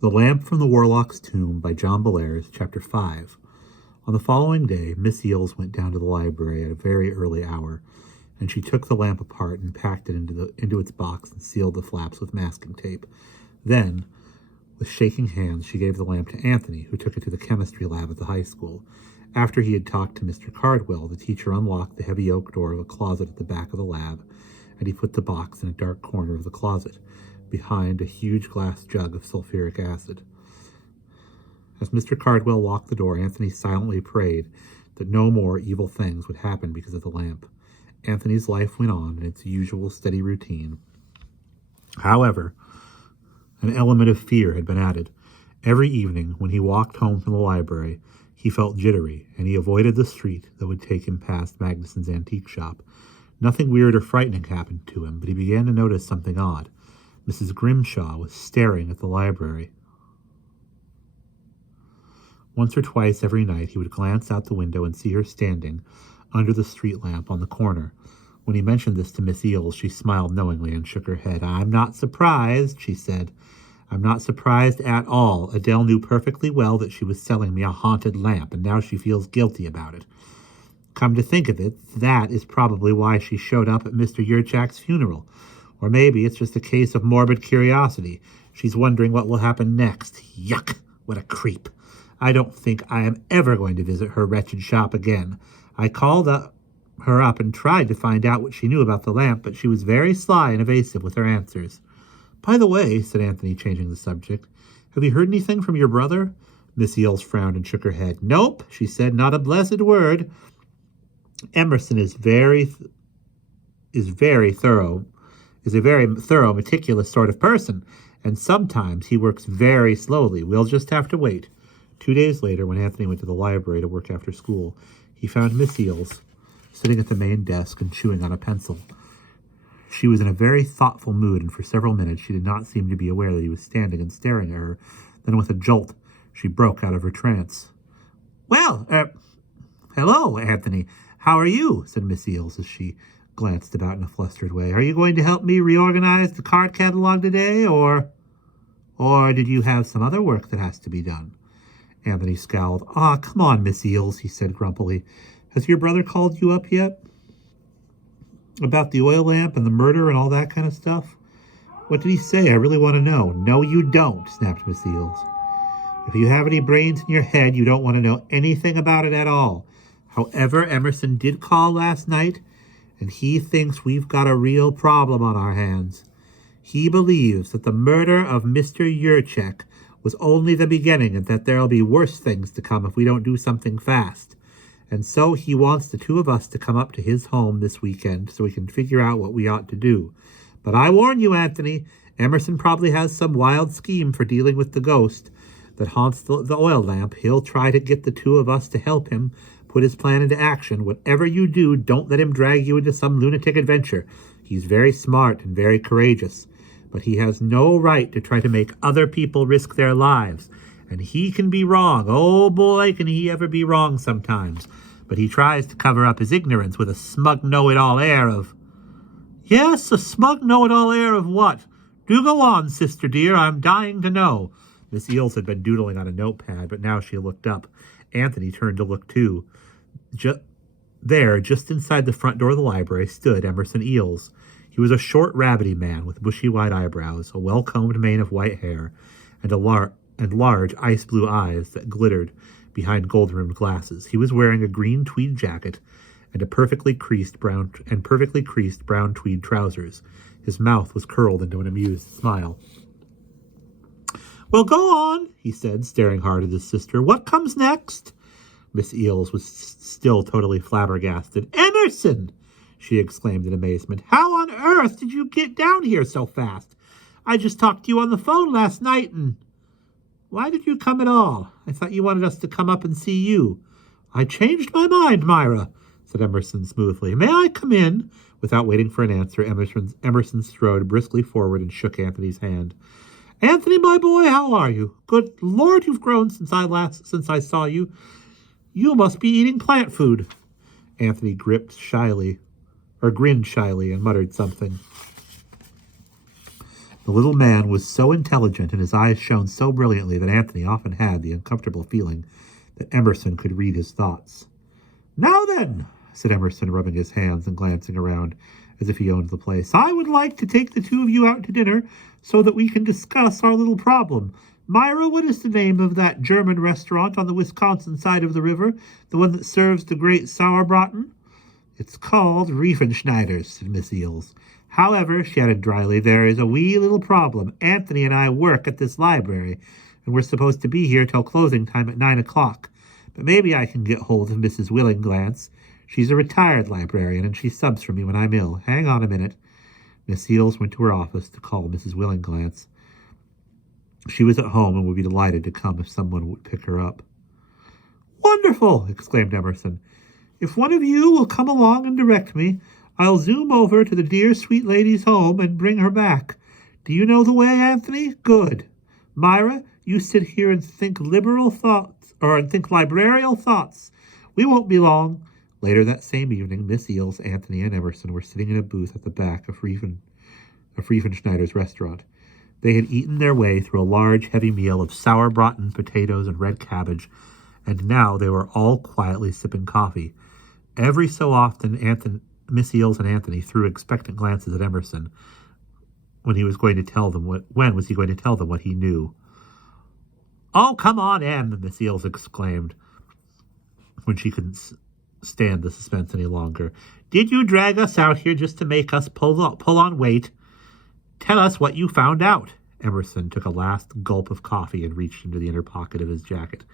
The Lamp from the Warlock's Tomb by John Bellairs, Chapter 5. On the following day, Miss Eels went down to the library at a very early hour, and she took the lamp apart and packed it into its box and sealed the flaps with masking tape. Then, with shaking hands, she gave the lamp to Anthony, who took it to the chemistry lab at the high school. After he had talked to Mr. Cardwell, the teacher unlocked the heavy oak door of a closet at the back of the lab, and he put the box in a dark corner of the closet, behind a huge glass jug of sulfuric acid. As Mr. Cardwell locked the door, Anthony silently prayed that no more evil things would happen because of the lamp. Anthony's life went on in its usual steady routine. However, an element of fear had been added. Every evening, when he walked home from the library, he felt jittery, and he avoided the street that would take him past Magnuson's antique shop. Nothing weird or frightening happened to him, but he began to notice something odd. Mrs. Grimshaw was staring at the library. Once or twice every night he would glance out the window and see her standing under the street lamp on the corner. When he mentioned this to Miss Eels, she smiled knowingly and shook her head. "I'm not surprised," she said. "I'm not surprised at all. Adele knew perfectly well that she was selling me a haunted lamp, and now she feels guilty about it. Come to think of it, that is probably why she showed up at Mr. Yurchak's funeral. Or maybe it's just a case of morbid curiosity. She's wondering what will happen next. Yuck! What a creep. I don't think I am ever going to visit her wretched shop again. I called her up and tried to find out what she knew about the lamp, but she was very sly and evasive with her answers." "By the way," said Anthony, changing the subject, "have you heard anything from your brother?" Miss Eels frowned and shook her head. "Nope," she said, "not a blessed word. Emerson is a very thorough, meticulous sort of person, and sometimes he works very slowly. We'll just have to wait." 2 days later, when Anthony went to the library to work after school, he found Miss Eels sitting at the main desk and chewing on a pencil. She was in a very thoughtful mood, and for several minutes she did not seem to be aware that he was standing and staring at her. Then with a jolt, she broke out of her trance. "Well, hello, Anthony. How are you?" said Miss Eels as she glanced about in a flustered way. "Are you going to help me reorganize the card catalog today, or did you have some other work that has to be done?" Anthony scowled. Come on, Miss Eels," he said grumpily. "Has your brother called you up yet? About the oil lamp and the murder and all that kind of stuff? What did he say? I really want to know." "No, you don't," snapped Miss Eels. "If you have any brains in your head, you don't want to know anything about it at all. However, Emerson did call last night, and he thinks we've got a real problem on our hands. He believes that the murder of Mr. Yurchak was only the beginning and that there'll be worse things to come if we don't do something fast. And so he wants the two of us to come up to his home this weekend so we can figure out what we ought to do. But I warn you, Anthony, Emerson probably has some wild scheme for dealing with the ghost that haunts the oil lamp. He'll try to get the two of us to help him put his plan into action. Whatever you do, don't let him drag you into some lunatic adventure. He's very smart and very courageous, but he has no right to try to make other people risk their lives. And he can be wrong. Oh boy, can he ever be wrong sometimes. But he tries to cover up his ignorance with a smug know-it-all air of..." "Yes, a smug know-it-all air of what? Do go on, sister dear, I'm dying to know." Miss Eels had been doodling on a notepad, but now she looked up. Anthony turned to look too. Just inside the front door of the library, stood Emerson Eels. He was a short, rabbity man with bushy white eyebrows, a well-combed mane of white hair, and large ice-blue eyes that glittered behind gold-rimmed glasses. He was wearing a green tweed jacket and perfectly creased brown tweed trousers. His mouth was curled into an amused smile. "Well, go on," he said, staring hard at his sister. "What comes next?" Miss Eels was still totally flabbergasted. "Emerson!" she exclaimed in amazement. "How on earth did you get down here so fast? I just talked to you on the phone last night, and why did you come at all? I thought you wanted us to come up and see you." "I changed my mind, Myra," said Emerson smoothly. "May I come in?" Without waiting for an answer, Emerson strode briskly forward and shook Anthony's hand. "Anthony, my boy, how are you? Good Lord, you've grown since I saw you. You must be eating plant food." Anthony grinned shyly and muttered something. The little man was so intelligent and his eyes shone so brilliantly that Anthony often had the uncomfortable feeling that Emerson could read his thoughts. "Now then," said Emerson, rubbing his hands and glancing around as if he owned the place, "I would like to take the two of you out to dinner so that we can discuss our little problem. Myra, what is the name of that German restaurant on the Wisconsin side of the river, the one that serves the great sauerbraten?" "It's called Riefenschneider's," said Miss Eels. "However," she added dryly, "there is a wee little problem. Anthony and I work at this library, and we're supposed to be here till closing time at 9 o'clock. But maybe I can get hold of Mrs. Willinglance. She's a retired librarian, and she subs for me when I'm ill. Hang on a minute." Miss Eels went to her office to call Mrs. Willinglance. She was at home and would be delighted to come if someone would pick her up. "Wonderful!" exclaimed Emerson. "If one of you will come along and direct me, I'll zoom over to the dear sweet lady's home and bring her back. Do you know the way, Anthony? Good. Myra, you sit here and think librarial thoughts. We won't be long." Later that same evening, Miss Eels, Anthony, and Emerson were sitting in a booth at the back of Riefenschneider's restaurant. They had eaten their way through a large, heavy meal of sauerbraten, potatoes, and red cabbage, and now they were all quietly sipping coffee. Every so often, Miss Eels and Anthony threw expectant glances at Emerson when was he going to tell them what he knew. "Oh, come on, Em," Miss Eels exclaimed when she couldn't stand the suspense any longer. "Did you drag us out here just to make us pull on weight? Tell us what you found out." Emerson took a last gulp of coffee and reached into the inner pocket of his jacket.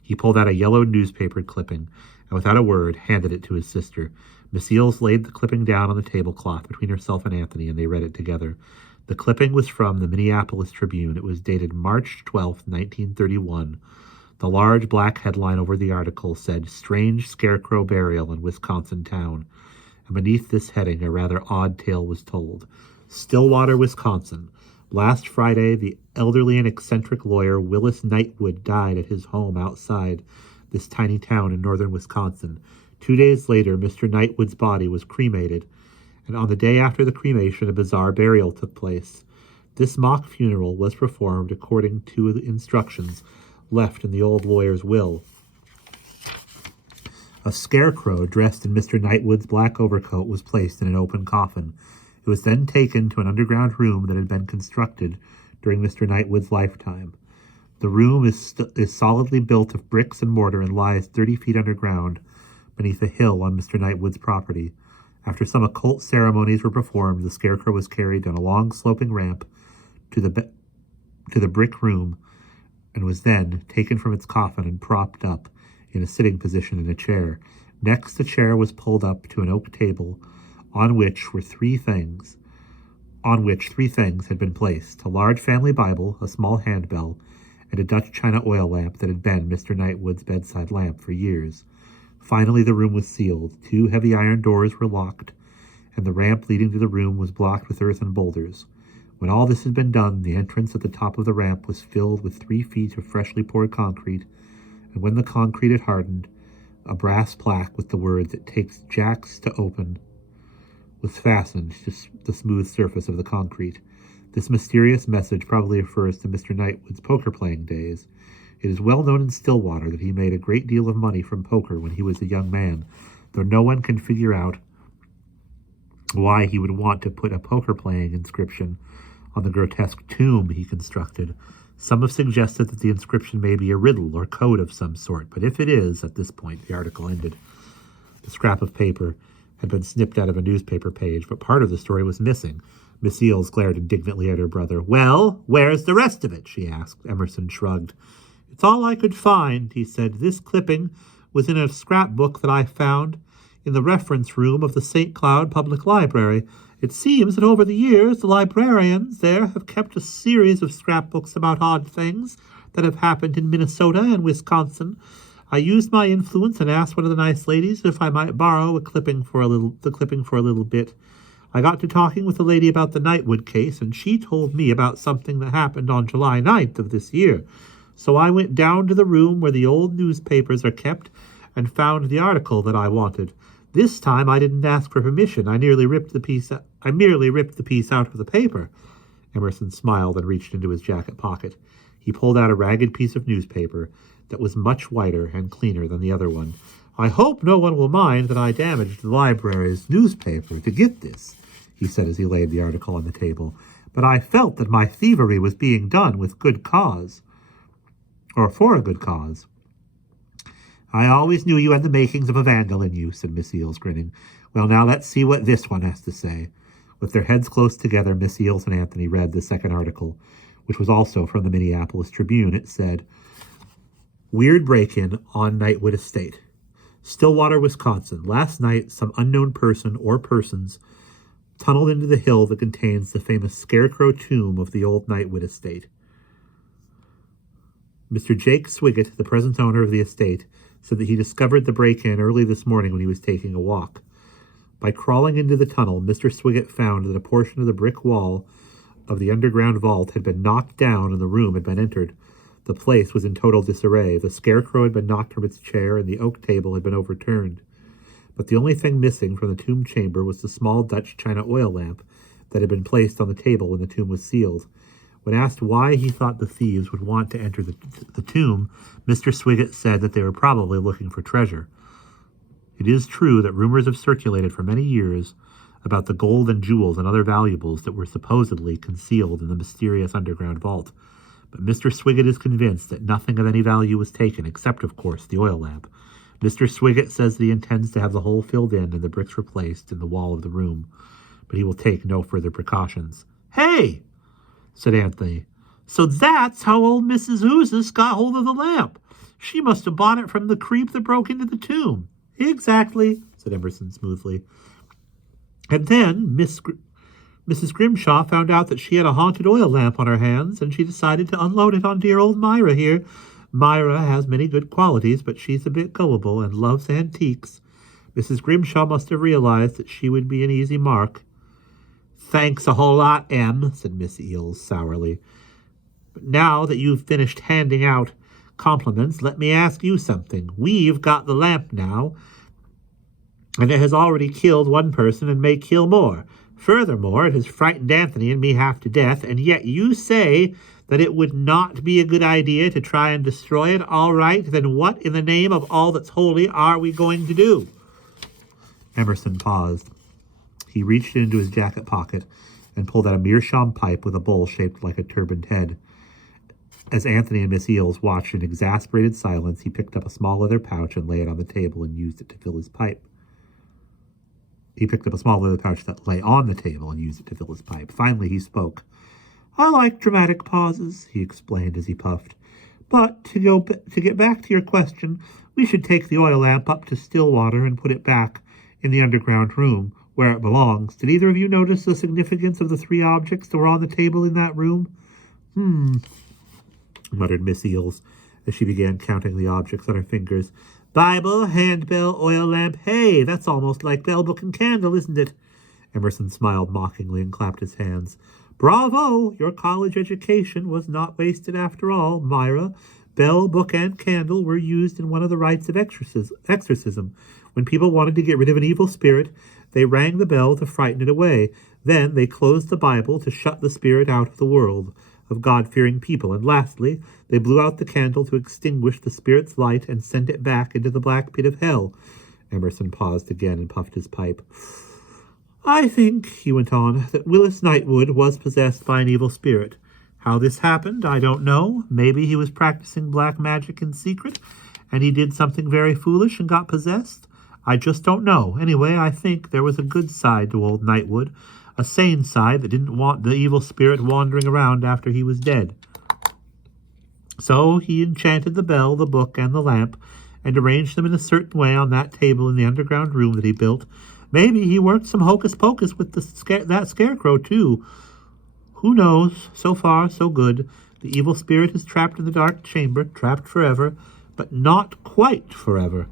He pulled out a yellow newspaper clipping and without a word handed it to his sister. Miss Eels laid the clipping down on the tablecloth between herself and Anthony, and they read it together. The clipping was from the Minneapolis Tribune. It was dated March 12th, 1931. The large black headline over the article said, "Strange Scarecrow Burial in Wisconsin Town." And beneath this heading, a rather odd tale was told. Stillwater, Wisconsin. Last Friday, the elderly and eccentric lawyer Willis Knightwood died at his home outside this tiny town in northern Wisconsin. 2 days later, Mr. Knightwood's body was cremated, and on the day after the cremation, a bizarre burial took place. This mock funeral was performed according to the instructions left in the old lawyer's will. A scarecrow dressed in Mr. Knightwood's black overcoat was placed in an open coffin. It was then taken to an underground room that had been constructed during Mr. Knightwood's lifetime. The room is solidly built of bricks and mortar and lies 30 feet underground beneath a hill on Mr. Knightwood's property. After some occult ceremonies were performed, the scarecrow was carried down a long sloping ramp to the brick room and was then taken from its coffin and propped up in a sitting position in a chair. Next, the chair was pulled up to an oak table on which three things had been placed: a large family Bible, a small handbell, and a Dutch china oil lamp that had been Mr. Knightwood's bedside lamp for years. Finally, the room was sealed. 2 heavy iron doors were locked, and the ramp leading to the room was blocked with earth and boulders. When all this had been done, the entrance at the top of the ramp was filled with 3 feet of freshly poured concrete, and when the concrete had hardened, a brass plaque with the words, "It takes jacks to open," was fastened to the smooth surface of the concrete. This mysterious message probably refers to Mr. Knightwood's poker-playing days. It is well known in Stillwater that he made a great deal of money from poker when he was a young man, though no one can figure out why he would want to put a poker-playing inscription on the grotesque tomb he constructed. Some have suggested that the inscription may be a riddle or code of some sort, but if it is, at this point the article ended. The scrap of paper had been snipped out of a newspaper page, but part of the story was missing. Miss Eels glared indignantly at her brother. "Well, where's the rest of it?" she asked. Emerson shrugged. "It's all I could find," he said. "This clipping was in a scrapbook that I found in the reference room of the St. Cloud Public Library. It seems that over the years, the librarians there have kept a series of scrapbooks about odd things that have happened in Minnesota and Wisconsin. I used my influence and asked one of the nice ladies if I might borrow the clipping for a little bit. I got to talking with the lady about the Knightwood case, and she told me about something that happened on July 9th of this year. So I went down to the room where the old newspapers are kept and found the article that I wanted. This time I didn't ask for permission. I merely ripped the piece out of the paper." Emerson smiled and reached into his jacket pocket. He pulled out a ragged piece of newspaper that was much whiter and cleaner than the other one. "I hope no one will mind that I damaged the library's newspaper to get this," he said as he laid the article on the table. "But I felt that my thievery was being done with good cause, or for a good cause." "I always knew you had the makings of a vandal in you," said Miss Eels, grinning. "Well, now let's see what this one has to say." With their heads close together, Miss Eels and Anthony read the second article, which was also from the Minneapolis Tribune. It said, "Weird break-in on Knightwood Estate. Stillwater, Wisconsin. Last night, some unknown person or persons tunneled into the hill that contains the famous Scarecrow tomb of the old Knightwood Estate. Mr. Jake Swiggett, the present owner of the estate, said that he discovered the break-in early this morning when he was taking a walk. By crawling into the tunnel, Mr. Swiggett found that a portion of the brick wall of the underground vault had been knocked down and the room had been entered. The place was in total disarray. The scarecrow had been knocked from its chair and the oak table had been overturned. But the only thing missing from the tomb chamber was the small Dutch china oil lamp that had been placed on the table when the tomb was sealed. When asked why he thought the thieves would want to enter the tomb, Mr. Swiggett said that they were probably looking for treasure. It is true that rumors have circulated for many years about the gold and jewels and other valuables that were supposedly concealed in the mysterious underground vault. But Mr. Swiggett is convinced that nothing of any value was taken, except, of course, the oil lamp. Mr. Swiggett says that he intends to have the hole filled in and the bricks replaced in the wall of the room, but he will take no further precautions. "Hey!" said Anthony. "So that's how old Mrs. Oozes got hold of the lamp. She must have bought it from the creep that broke into the tomb." "Exactly," said Emerson smoothly. "And then Mrs. Grimshaw found out that she had a haunted oil lamp on her hands, and she decided to unload it on dear old Myra here. Myra has many good qualities, but she's a bit gullible and loves antiques. Mrs. Grimshaw must have realized that she would be an easy mark." "Thanks a whole lot, Em," said Miss Eels sourly. "But now that you've finished handing out compliments, let me ask you something. We've got the lamp now, and it has already killed one person and may kill more. Furthermore, it has frightened Anthony and me half to death, and yet you say that it would not be a good idea to try and destroy it. All right, then what in the name of all that's holy are we going to do?" Emerson paused. He reached into his jacket pocket and pulled out a meerschaum pipe with a bowl shaped like a turbaned head. As Anthony and Miss Eels watched in exasperated silence, he picked up a small leather pouch and laid it on the table and used it to fill his pipe. He picked up a small leather pouch that lay on the table and used it to fill his pipe. Finally, he spoke. "I like dramatic pauses," he explained as he puffed. "But to get back to your question, we should take the oil lamp up to Stillwater and put it back in the underground room where it belongs. Did either of you notice the significance of the 3 objects that were on the table in that room?" Muttered Miss Eels as she began counting the objects on her fingers. "Bible, handbell, oil lamp. Hey, that's almost like bell, book, and candle, isn't it?" Emerson smiled mockingly and clapped his hands. "Bravo! Your college education was not wasted after all, Myra. Bell, book, and candle were used in one of the rites of exorcism. When people wanted to get rid of an evil spirit, they rang the bell to frighten it away. Then they closed the Bible to shut the spirit out of the world of God-fearing people. And lastly, they blew out the candle to extinguish the spirit's light and send it back into the black pit of hell." Emerson paused again and puffed his pipe. "I think," he went on, "that Willis Knightwood was possessed by an evil spirit. How this happened, I don't know. Maybe he was practicing black magic in secret, and he did something very foolish and got possessed. I just don't know. Anyway, I think there was a good side to old Knightwood, a sane side that didn't want the evil spirit wandering around after he was dead. So he enchanted the bell, the book, and the lamp, and arranged them in a certain way on that table in the underground room that he built. Maybe he worked some hocus-pocus with that scarecrow, too. Who knows? So far, so good. The evil spirit is trapped in the dark chamber, trapped forever, but not quite forever.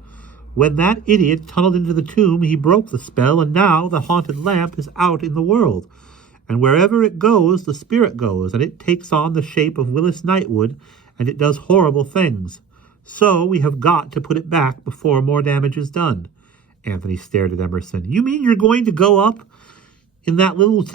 When that idiot tunneled into the tomb, he broke the spell, and now the haunted lamp is out in the world. And wherever it goes, the spirit goes, and it takes on the shape of Willis Knightwood, and it does horrible things. So we have got to put it back before more damage is done." Anthony stared at Emerson. "You mean you're going to go up in that little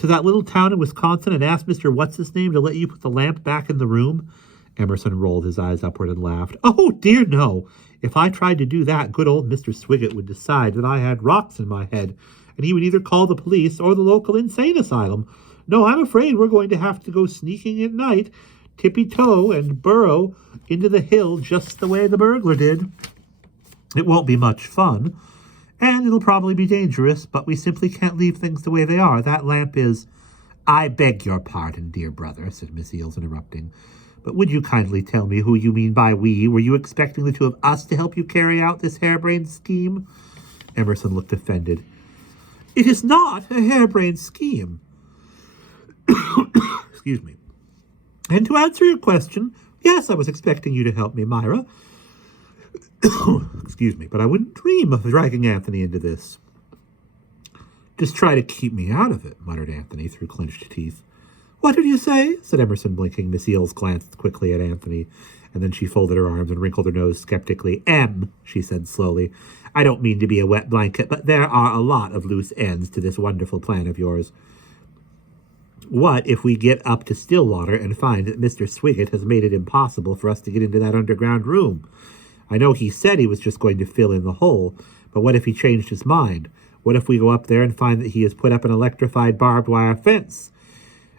to that little town in Wisconsin and ask Mr. What's-his-name to let you put the lamp back in the room? Emerson rolled his eyes upward and laughed. Oh, dear, no. If I tried to do that, good old Mr. Swiggett would decide that I had rocks in my head, and he would either call the police or the local insane asylum. No, I'm afraid we're going to have to go sneaking at night, tippy-toe and burrow into the hill just the way the burglar did. It won't be much fun, and it'll probably be dangerous, but we simply can't leave things the way they are. That lamp is— I beg your pardon, dear brother, said Miss Eales, interrupting. But would you kindly tell me who you mean by we? Were you expecting the two of us to help you carry out this harebrained scheme? Emerson looked offended. It is not a harebrained scheme. Excuse me. And to answer your question, yes, I was expecting you to help me, Myra. Excuse me, but I wouldn't dream of dragging Anthony into this. Just try to keep me out of it, muttered Anthony through clenched teeth. What did you say? Said Emerson, blinking. Miss Eales glanced quickly at Anthony, and then she folded her arms and wrinkled her nose skeptically. She said slowly, I don't mean to be a wet blanket, but there are a lot of loose ends to this wonderful plan of yours. What if we get up to Stillwater and find that Mr. Swiggett has made it impossible for us to get into that underground room? I know he said he was just going to fill in the hole, but what if he changed his mind? What if we go up there and find that he has put up an electrified barbed wire fence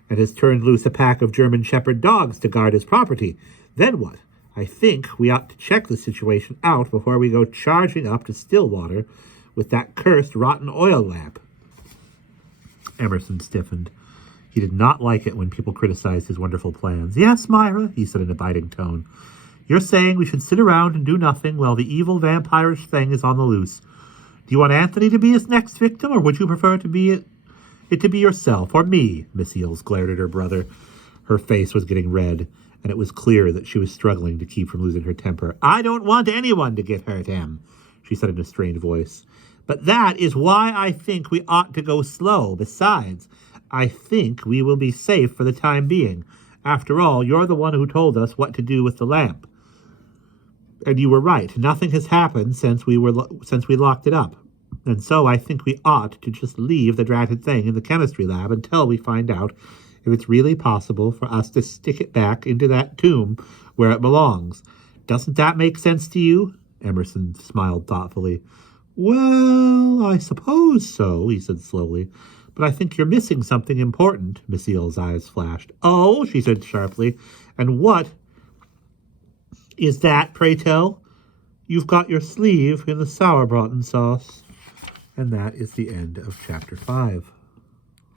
and has turned loose a pack of German Shepherd dogs to guard his property? Then what? I think we ought to check the situation out before we go charging up to Stillwater with that cursed rotten oil lamp. Emerson stiffened. He did not like it when people criticized his wonderful plans. Yes, Myra, he said in a biting tone. You're saying we should sit around and do nothing while the evil vampirish thing is on the loose. Do you want Anthony to be his next victim, or would you prefer it to be yourself, or me? Miss Eales glared at her brother. Her face was getting red, and it was clear that she was struggling to keep from losing her temper. I don't want anyone to get hurt, Em, she said in a strained voice. But that is why I think we ought to go slow. Besides, I think we will be safe for the time being. After all, you're the one who told us what to do with the lamp. And you were right. Nothing has happened since we locked it up. And so I think we ought to just leave the dratted thing in the chemistry lab until we find out if it's really possible for us to stick it back into that tomb where it belongs. Doesn't that make sense to you? Emerson smiled thoughtfully. Well, I suppose so, he said slowly. But I think you're missing something important. Miss Eales' eyes flashed. Oh, she said sharply. And what is that, pray tell? You've got your sleeve in the sauerbraten sauce. And that is the end of chapter 5.